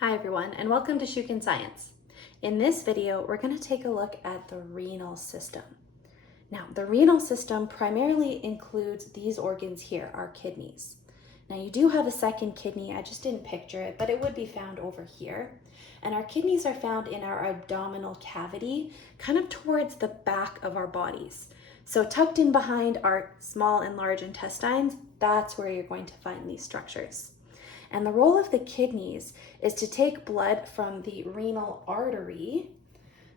Hi everyone, and welcome to Shukin Science. In this video, we're going to take a look at the renal system. Now, the renal system primarily includes these organs here, our kidneys. Now, you do have a second kidney, I just didn't picture it, but it would be found over here. And our kidneys are found in our abdominal cavity, kind of towards the back of our bodies. So tucked in behind our small and large intestines, that's where you're going to find these structures. And the role of the kidneys is to take blood from the renal artery.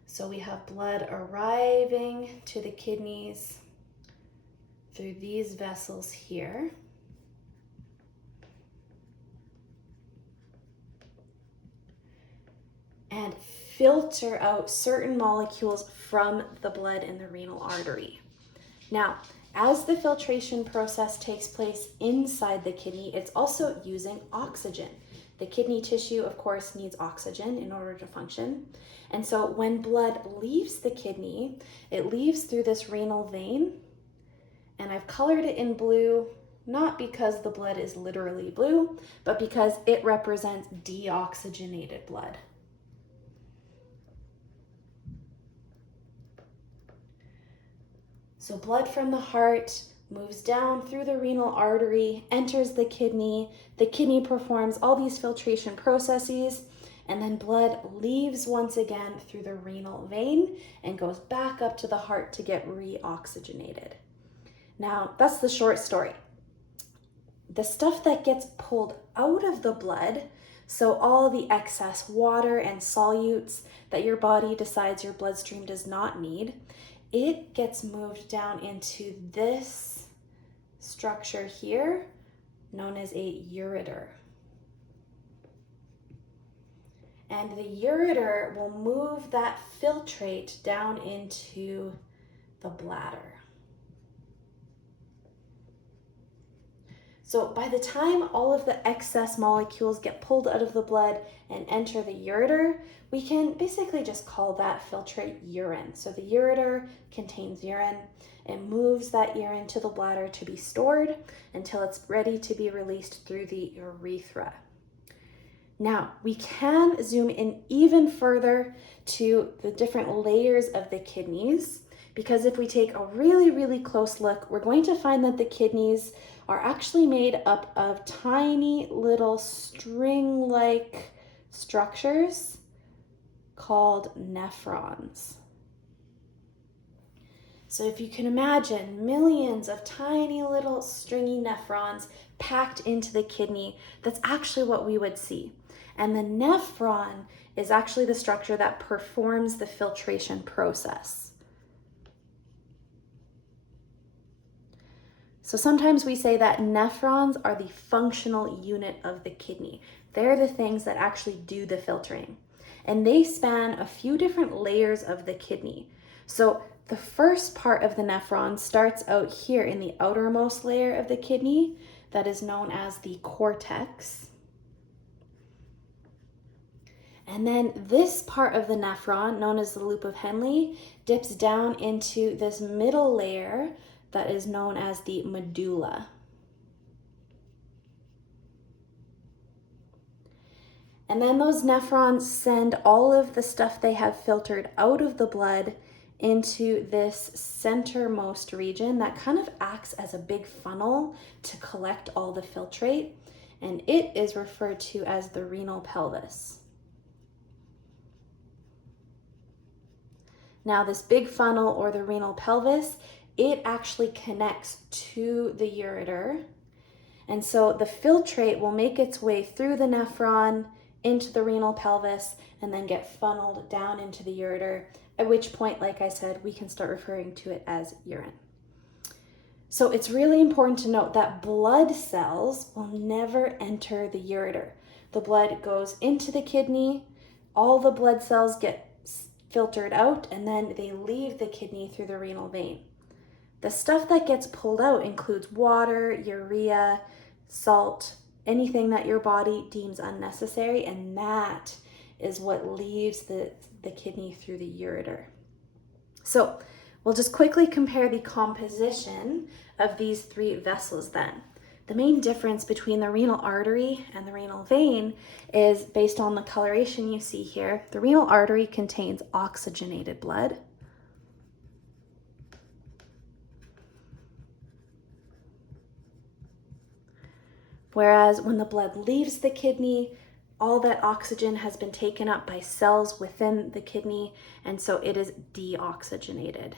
So we have blood arriving to the kidneys through these vessels here. And filter out certain molecules from the blood in the renal artery. Now, as the filtration process takes place inside the kidney, it's also using oxygen. The kidney tissue, of course, needs oxygen in order to function. And so when blood leaves the kidney, it leaves through this renal vein. And I've colored it in blue, not because the blood is literally blue, but because it represents deoxygenated blood. So blood from the heart moves down through the renal artery, enters the kidney performs all these filtration processes, and then blood leaves once again through the renal vein and goes back up to the heart to get reoxygenated. Now, that's the short story. The stuff that gets pulled out of the blood, so all the excess water and solutes that your body decides your bloodstream does not need, it gets moved down into this structure here, known as a ureter. And the ureter will move that filtrate down into the bladder. So by the time all of the excess molecules get pulled out of the blood and enter the ureter, we can basically just call that filtrate urine. So the ureter contains urine. It moves that urine to the bladder to be stored until it's ready to be released through the urethra. Now, we can zoom in even further to the different layers of the kidneys, because if we take a really, really close look, we're going to find that the kidneys are actually made up of tiny little string-like structures called nephrons. So if you can imagine millions of tiny little stringy nephrons packed into the kidney, that's actually what we would see. And the nephron is actually the structure that performs the filtration process. So sometimes we say that nephrons are the functional unit of the kidney. They're the things that actually do the filtering. And they span a few different layers of the kidney. So the first part of the nephron starts out here in the outermost layer of the kidney that is known as the cortex. And then this part of the nephron, known as the loop of Henle, dips down into this middle layer that is known as the medulla. And then those nephrons send all of the stuff they have filtered out of the blood into this centermost region that kind of acts as a big funnel to collect all the filtrate, and it is referred to as the renal pelvis. Now, this big funnel, or the renal pelvis, it actually connects to the ureter. And so the filtrate will make its way through the nephron into the renal pelvis and then get funneled down into the ureter, at which point, like I said, we can start referring to it as urine. So it's really important to note that blood cells will never enter the ureter. The blood goes into the kidney, all the blood cells get filtered out, and then they leave the kidney through the renal vein. The stuff that gets pulled out includes water, urea, salt, anything that your body deems unnecessary, and that is what leaves the kidney through the ureter. So we'll just quickly compare the composition of these three vessels then. The main difference between the renal artery and the renal vein is based on the coloration you see here. The renal artery contains oxygenated blood. Whereas when the blood leaves the kidney, all that oxygen has been taken up by cells within the kidney, and so it is deoxygenated.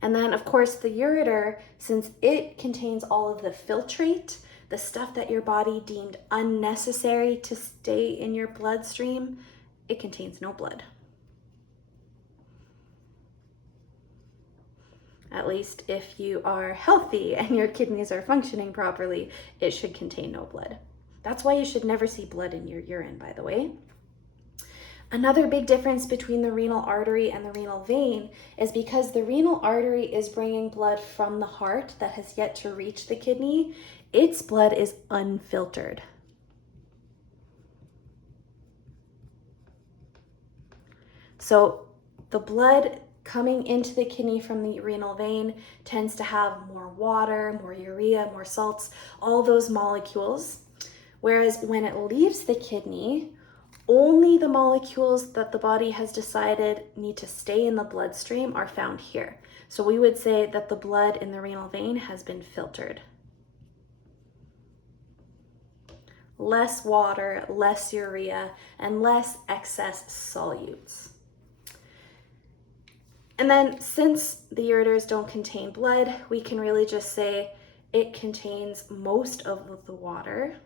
And then, of course, the ureter, since it contains all of the filtrate, the stuff that your body deemed unnecessary to stay in your bloodstream, it contains no blood. At least if you are healthy and your kidneys are functioning properly, it should contain no blood. That's why you should never see blood in your urine, by the way. Another big difference between the renal artery and the renal vein is because the renal artery is bringing blood from the heart that has yet to reach the kidney, its blood is unfiltered. So the blood coming into the kidney from the renal vein tends to have more water, more urea, more salts, all those molecules. Whereas when it leaves the kidney, only the molecules that the body has decided need to stay in the bloodstream are found here. So we would say that the blood in the renal vein has been filtered. Less water, less urea, and less excess solutes. And then since the ureters don't contain blood, we can really just say it contains most of the water.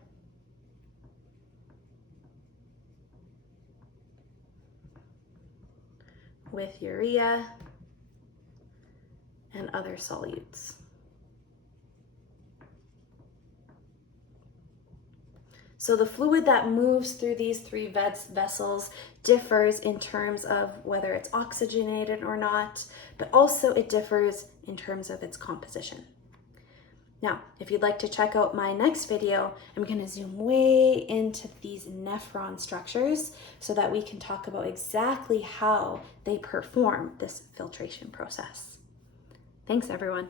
With urea and other solutes. So the fluid that moves through these three vessels differs in terms of whether it's oxygenated or not, but also it differs in terms of its composition. Now, if you'd like to check out my next video, I'm going to zoom way into these nephron structures so that we can talk about exactly how they perform this filtration process. Thanks, everyone.